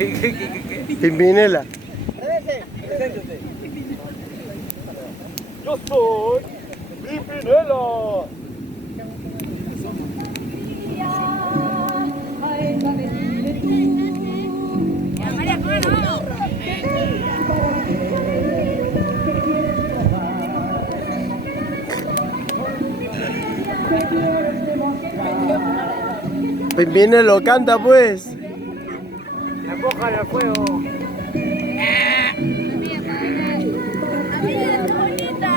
¿Qué? Pimpinela. Preséntese. Yo soy Pimpinela. Pimpinela, canta pues. Empújale al fuego. ¡Amiga, bonita!